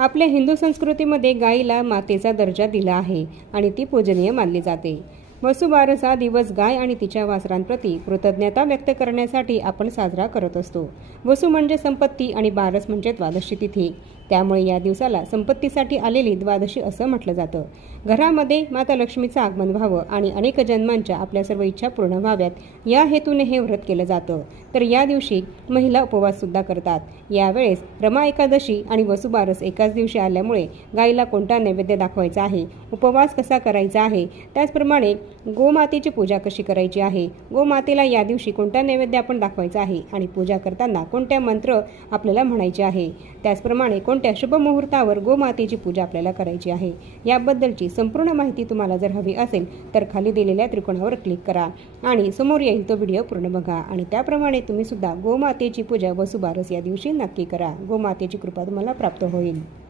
आपल्या हिंदू संस्कृतीमध्ये गायीला मातेचा दर्जा दिला आहे आणि ती पूजनीय मानली जाते. वसुबारस हा दिवस गाय आणि तिच्या वासरांप्रती कृतज्ञता व्यक्त करण्यासाठी आपण साजरा करत असतो. वसू म्हणजे संपत्ती आणि बारस म्हणजे द्वादशी तिथी. त्यामुळे या दिवसाला संपत्तीसाठी आलेली द्वादशी असं म्हटलं जातं. घरामध्ये माता लक्ष्मीचं आगमन व्हावं आणि अनेक जन्मांच्या आपल्या सर्व इच्छा पूर्ण व्हाव्यात या हेतूने हे व्रत केलं जातं. तर या दिवशी महिला उपवाससुद्धा करतात. यावेळेस रमा एकादशी आणि वसुबारस एकाच दिवशी आल्यामुळे गायीला कोणता नैवेद्य दाखवायचा आहे, उपवास कसा करायचा आहे, त्याचप्रमाणे गोमातेची पूजा कशी करायची आहे, गोमातेला या दिवशी कोणता नैवेद्य आपण दाखवायचा आहे आणि पूजा करताना कोणत्या मंत्र आपल्याला म्हणायचे आहे, त्याचप्रमाणे कोणत्या शुभ मुहूर्तावर गोमातेची पूजा आपल्याला करायची आहे, याबद्दलची संपूर्ण माहिती तुम्हाला जर हवी असेल तर खाली दिलेल्या त्रिकोणावर क्लिक करा आणि समोर येईल तो व्हिडिओ पूर्ण बघा आणि त्याप्रमाणे तुम्ही सुद्धा गोमातेची पूजा वसुबारस या दिवशी नक्की करा. गोमातेची कृपा तुम्हाला प्राप्त होईल.